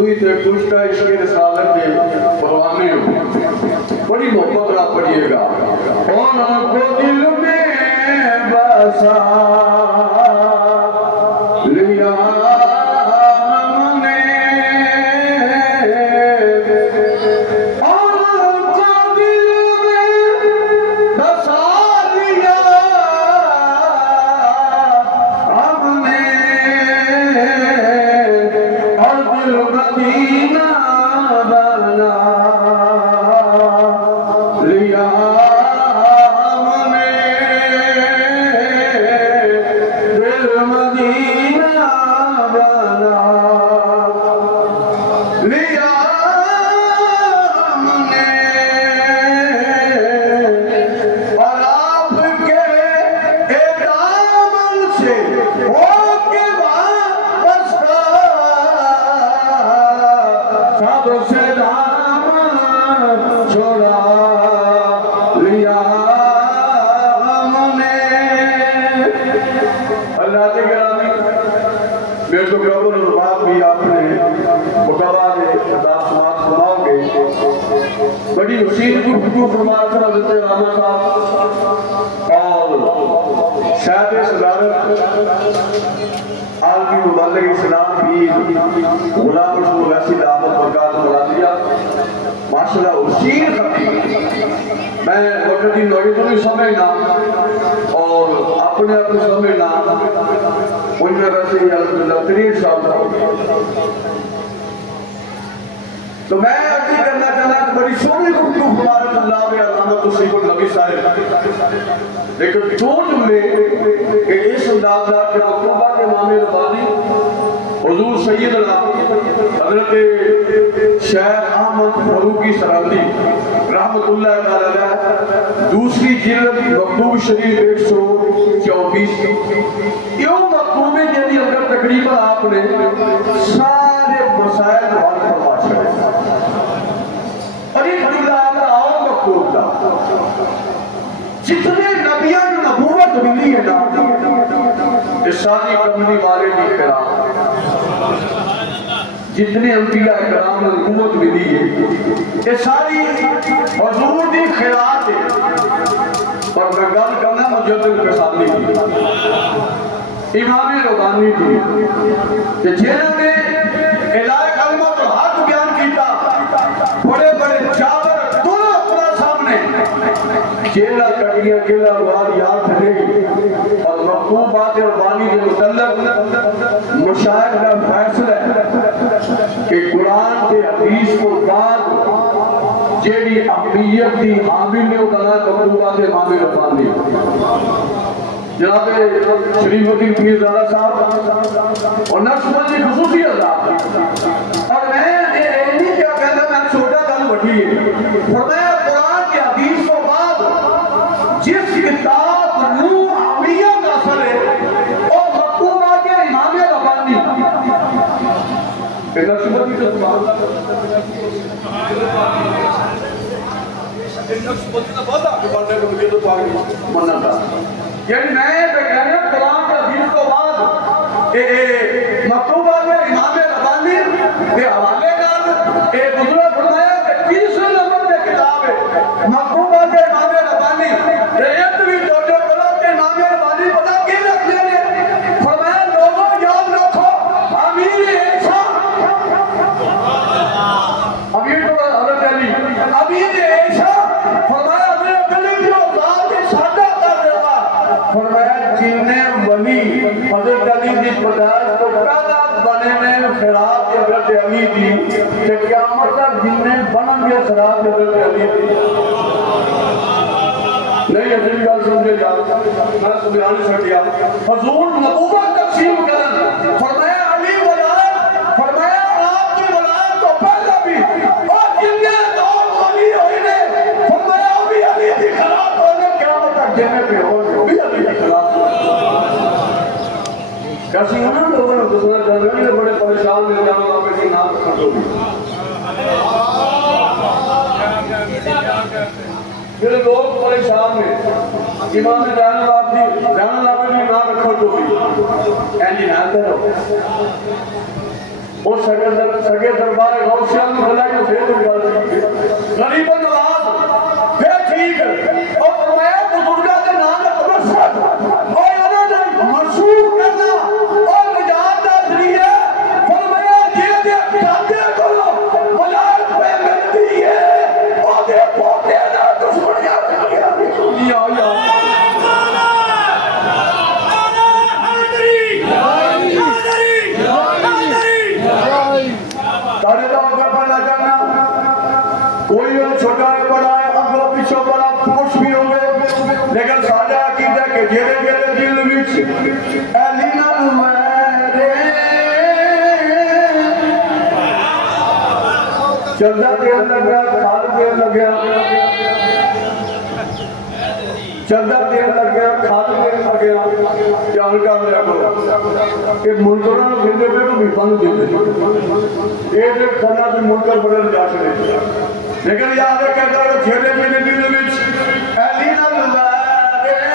तुई ते पुष्टा इसके रिसालत के परवाने हो बड़ी मोहब्बत ना पड़िएगा और आपको दिल में बसा लिया बड़ी उसीद गुफ्तगू फरमाया था हज़रत राना साहब और शायद सदारत आलमी मुबल्लिग इस्लाम पीर गुलाम रसूल वैसी दावत बरकत मुरादिया माशाल्लाह उसीद खतीब मैं वक्त की नौई तो नहीं समझना और अपने आप को समझना उनमें वैसे अल्हम्दुलिल्लाह 63 साल का हो गया तो मैं अर्जी करना चाहता कि बड़ी सोनी गुफ्तगू हमारे अल्लाह में अल्लाह तौसीकुल नबी साहब लेकिन दो जुमले कि इस अंदाज़ के मकतूबा के इमाम रब्बानी हुजूर सैयदना हज़रत शेख अहमद फरूकी सरहदी रहमतुल्लाह अलैह दूसरी जिल्द मकतूब शरीफ 124 यो मकतूबे के लिए अगर तकरीबन आपने सारे मसाइल हल फरमा छड़े जितने नबियों को नबूवत मिली है ना ये सारी कमली वाले की खिलाफ जितने अंबिया कराम को हुकूमत मिली है ये सारी हुजूर की खिलाफ है और मैं गल करना मुजद्दिद ग़ज़ाली की इमाम रब्बानी की कि जिन्होंने इलाही कलमत और हक बयान किया बड़े बड़े चावर दोनों अपना सामने केला कटिया केला वार याद नहीं और मकतूबात रब्बानी के मुतल्लक मुशाहिद का फैसला है कि कुरान के हदीस को बाद जेडी अहमियत की हामिल ने उतना मकतूबात इमाम रब्बानी जनाब श्रीमती पीर ज़ारा साहब और नक्शबंद की खुसूसियत और मैं नहीं क्या कहता मैं छोटा गल वठी है फरमाया कुरान के हदीस को बाद जिस किताब नूह अमिया का असर है और मकतूबा के इमाम रब्बानी के नक्शबंदी तो नक्शबंदी का बहुत आगे बढ़ने को मुझे तो मन्ना था यानी मैं वैज्ञानिक कलाम के हदीस को बाद मकतूबा के इमाम रब्बानी के हवाले नाल ए बुजुर्ग फरमाया कि 30 नंबर की किताब है मकतूबा के इमाम रब्बानी एक भी जोड़े करो के इमाम रब्बानी पता क्यों रखते हैं फरमाया लोगों याद रखो अमीर ऐसा अमीर तो हज़रत अली अमीर ऐसा फरमाया हज़रत अली की औलाद के सादा कर देगा फरमाया जिन्ने वली हज़रत अली की पदार्थ को कादात बने में खिरात हज़रत अली दी कि क़यामत तक जिन्ने बनन के खिरात हज़रत अली दी नहीं अजली बात समझे जा मैं सुबहान छटिया हुजूर नबूवत तकसीम करन फरमाया अली वलाद फरमाया आपकी वलाद तो पहले भी और जिन्ने लोग वली हुए ने फरमाया भी अली की खिलाफ होने क़यामत तक जिन्ने पे हो भी अली की खिलाफ कैसी ना लोगों ने दूसरा जानने बड़े परेशान मिल जाओ आप इसी नाम रखो फिर लोग परेशान हैं इमाम ज़ैनुल आबिदीन नाम रखो तो भी ऐनी ना करो वो सगे दरबार गौसिया में बुलाई तो फिर तुम गल गरीब नवाज फिर ठीक है और मैं बुजुर्गा के नाम का तवस्सुल और उन्होंने मंसूर करना और निजात का जरिया फरमाया जे दे खाते करो मलाल पे मिलती है और दे पोते ना दुश्मन याद किया दुनिया यार कोई छोटा है बड़ा है अगो पिछो बड़ा कुछ भी हो गए लेकिन साझा अकीदा के जेरे जेरे दिल विच एलिना मेरे चंदा देर लगा खाल देर लगा चंदा देर लगा खाल देर लगा जान का देखो ये मुनकरों ने जिंदे पे तो विफल देते ये देख खाना भी मुनकर बदल जा सकते लेकिन याद है कहता है छेड़े छेड़े दिल विच एलिना मेरे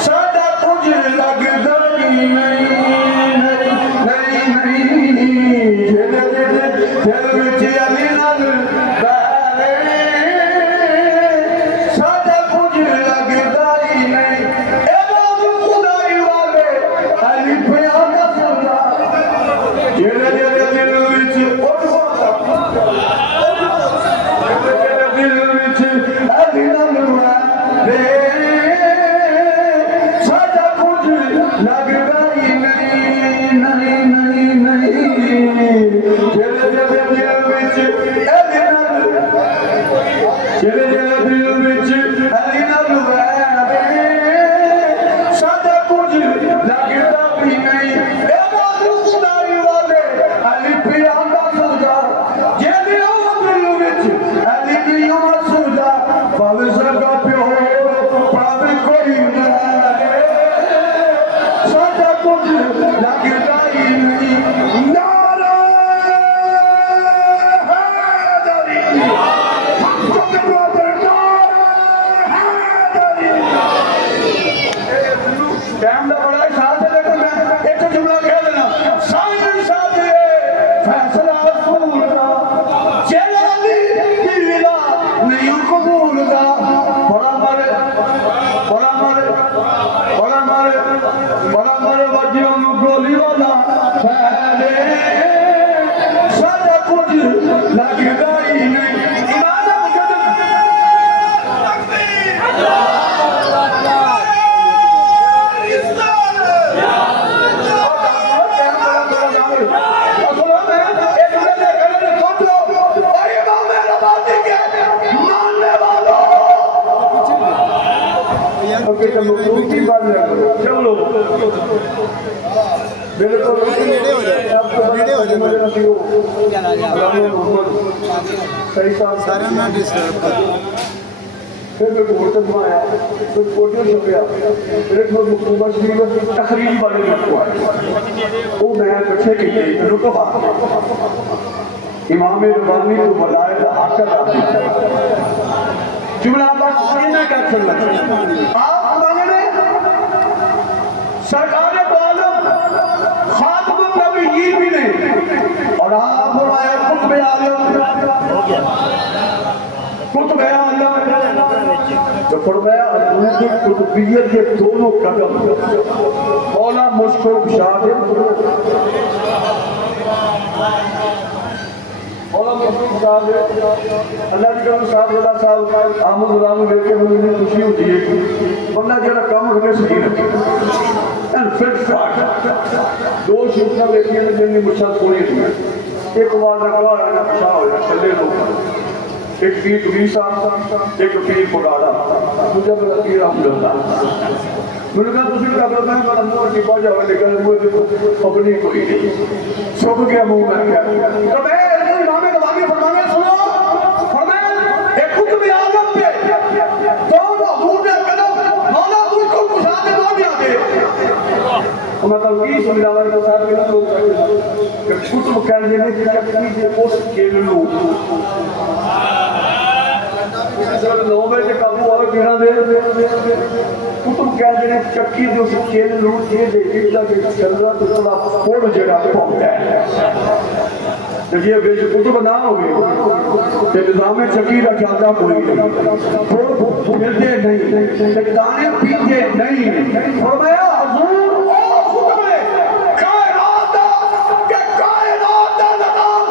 साडा कुछ लगदा नहीं नहीं छेड़े छेड़े दिल विच एलिना मेरे साडा कुछ लगदा ही नहीं ए बाबू खुदाई वाले अली पिया का सुना छेड़े छेड़े दिल विच तकरीरी वाले वो मैं पीछे की इमाम रब्बानी को बुलाए हासिल जुमला बस इतना कर सकते आप मांगने सरकार आलम खातम नबीय्यीन भी नहीं और आप फरमाया कुतुब आलम कुतुब आलम तो फरमाया कुतुबियत के दोनों कदम मौला मुश्किल शाह अल्लाह की कसम साहब रजा साहब आमद गुलाम लेके मुझे खुशी होती है बंदा जरा कम होने से नहीं एंड फिट फाट दो शिक्षा देखिए जिनकी मुश्किल थोड़ी थी एक बार ना कहा ना पछा हो चले लोग एक पीर कबीर साहब एक पीर पुराना मुझे पता पीर अहमद मैंने कहा तुम कर लो मैं मुंह की पहुंचा हुआ लेकिन मुझे अपनी कोई नहीं सब गया मुंह में क्या तो मैं इमाम नवाबी फरमाने सुनो फरमाया एक कुतुब आलम पे तो महमूद कदम मौला मुल्कुल कुशाद बोल दिया दे मतलब की समझावा के साथ में लोग कि कुतुब कहने ने कि अपनी पोस्ट के लोग नौ बजे काबू और बिना दे कुतुब कहते हैं चक्की जो चेन लूट के इतना के चल रहा तो थोड़ा फोड़ जगह पहुंचता है तो ये बेच कुतुब ना हो गए तो निजाम चक्की का ज्यादा कोई नहीं मिलते नहीं दाने पीते नहीं फरमाया हुजूर ओ खुद में कायनात के कायनात दा निजाम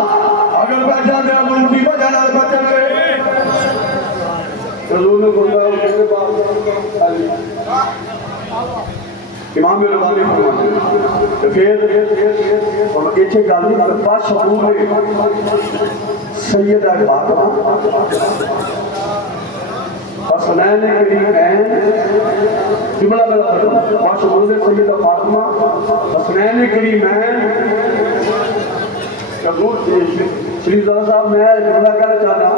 अगर बैठा दे मुल्की बजाना बचन ले हुजूर ने बोला उसके बाद इमाम रबानी तो फिर और इथे गाली का पांच शबूर सैयदा फातिमा हसनैन करीमैन जुमला मेरा पढ़ो पांच शबूर सैयदा फातिमा हसनैन करीमैन कबूल श्री ज़रा साहब मैं जुमला कहना चाहता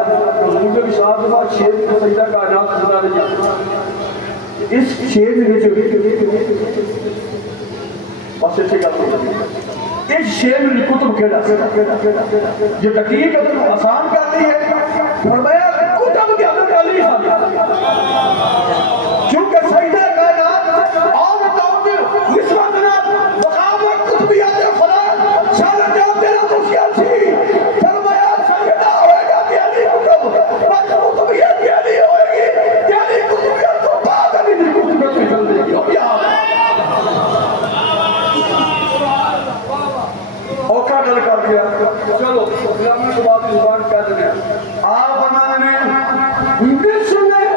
हुजूर के विशाल के बाद शेर को सजदा कायनात खुदा ने इस शेर में बस ऐसे गल इस शेर में कुतुब कहना जो तकलीफ है आसान करती है फरमाया कुतुब के अंदर अली क्योंकि सजदा कायनात और तौर निस्बत ना वकावत कुतुबियत फलान शान जो तेरा मुशिया थी फरमाया सजदा होएगा कि अली कुतुब बस कुतुबियत की अली होएगी कि अली कुतुबियत तो बाद अली की कुतुबियत निकल जाएगी अब यार औखा गल कर दिया चलो इस्लामी के बाद जुबान कह देंगे आप बनाने में विश्व में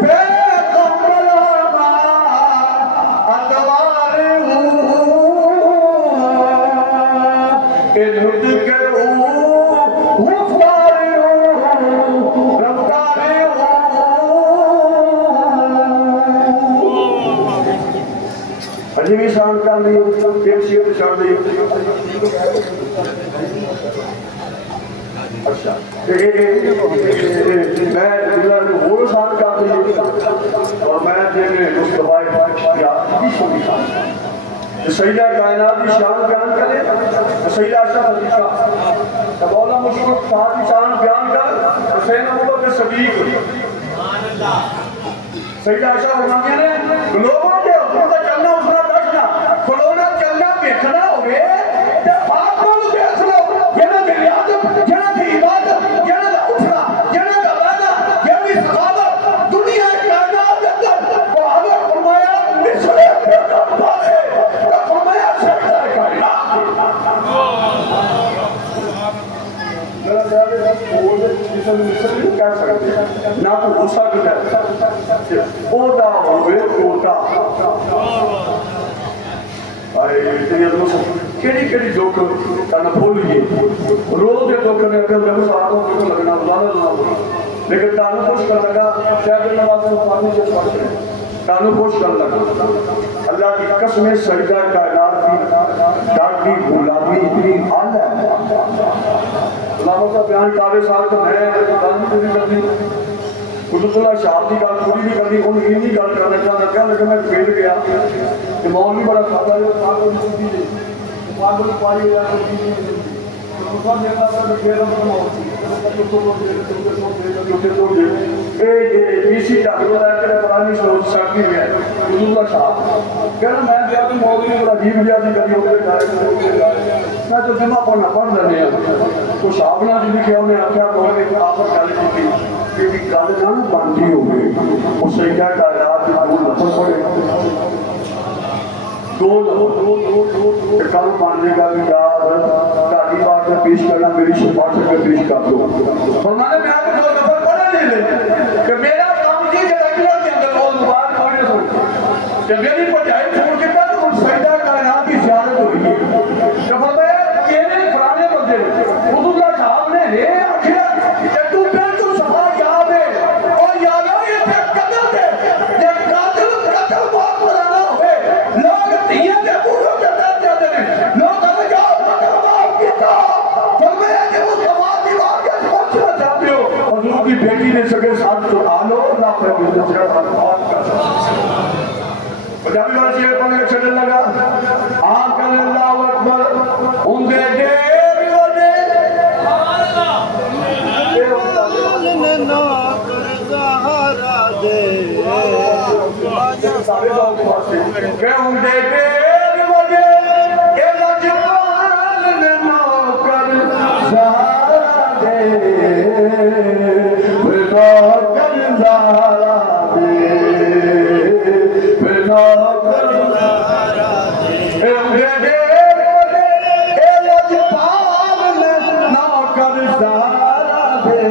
पैगंबर अतवार ए मुद के वफार रफ्तार अजीब शान का नहीं एक शेर छोड़ दी अच्छा मैं वो शान का और मैं तेरे मुस्तफा या सैयदा कायनात की शान बयान करे सैयदा आयशा रज़ियल्लाहु अन्हा तब मौला मुश्किल शान की शान बयान कर हुसैन अबू बकर सिद्दीक सैयदा आयशा फरमाती ने लोगों के हुक्म का चलना उठना बैठना खड़ोना चलना देखना होवे ते फातिमा नु देख लो जेना दी रियादत जेना दी इबादत जेना दा उठना जेना दा वादा जेनी सखावत दुनिया कायनात के अंदर वहां फरमाया मिसरे पे बारे तो फरमाया सजदा कायनात मेरा ख्याल है वो मिसरे क्या सकते ना तो गुस्सा कर ओदा होवे ओदा आए तेरे दोस्त केड़ी दुख करना भूल गए रोज के दुख ने अगर मैं सारों को लगना बुलाना ना लेकिन तानु खुश कर लगा शायद नवाज को पानी से पहुंच रहे तानु खुश कर लगा अल्लाह की कसम सजदा कायनात की दादी गुलामी इतनी आला है गुलामों का बयान काबे साल तो है दादी पूरी करनी कुतुबुल्ला शाह की गल पूरी नहीं करनी हूँ इन्नी गल करना चाहता क्या लेकिन मैं फेल गया कि मौल भी बड़ा खाता है पागल सीधी पागल पाई या दूसरा मेरा था मैं खेल रहा हूँ बीसी जागरूक है कि पुरानी सोच सकती है कुतुबुल्ला शाह कहना मैं गया तो मौल भी बड़ा अजीब जैसी कभी होकर मैं तो जमा पढ़ना पढ़ रहे हैं तो शाह बना जी लिखे उन्हें आख्या कहोगे कि आप गल की कि गल ना बनती हो गई उस सैयदा कायनात की दो लफ्ज़ पढ़े दो लफ्ज़ कल मानेगा कि यार ताकि बात में पेश करना मेरी सिफारिश में पेश कर दो फरमाने में आके दो लफ्ज़ पढ़े नहीं ले कि मेरा काम ये कि रेगुलर के अंदर और मुबारक पढ़ने सुन कि मेरी पढ़ाई छोड़ के तो उस सैयदा कायनात की ज़ियारत हुई है जब फरमाया केने पुराने बंदे कुतुबुल्ला साहब ने हे आखिर कि तू बिल्कुल सफा याद है और याद है ये कदम है ये कातिल कत्ल बहुत पुराना हुए लोग दिए के बूढ़ों के दर्द जाते हैं लोग कहते जाओ कत्ल माफ किया फरमाया कि वो समाज दीवार के पहुंचना चाहते हो हुजूर की बेटी ने सके साथ तो आलो ना पर बिजनेस का बात कर पंजाबी वाला शेर पढ़ने का चलने लगा आंख अल्लाह अकबर उनके डेर बने ना कर सहारा दे क्यों दे देर मुझे ये लजपाल ने नौकर ज़ारा दे फिर नौकर ज़ारा दे फिर नौकर ज़ारा दे क्यों दे देर मुझे ये लजपाल ने नौकर ज़ारा दे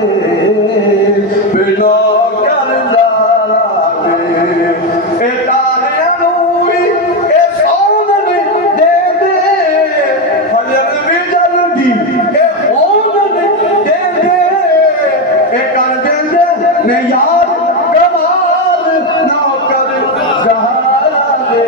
फिर नौकर ज़ारा दे यार कमाल ना कर सहारा दे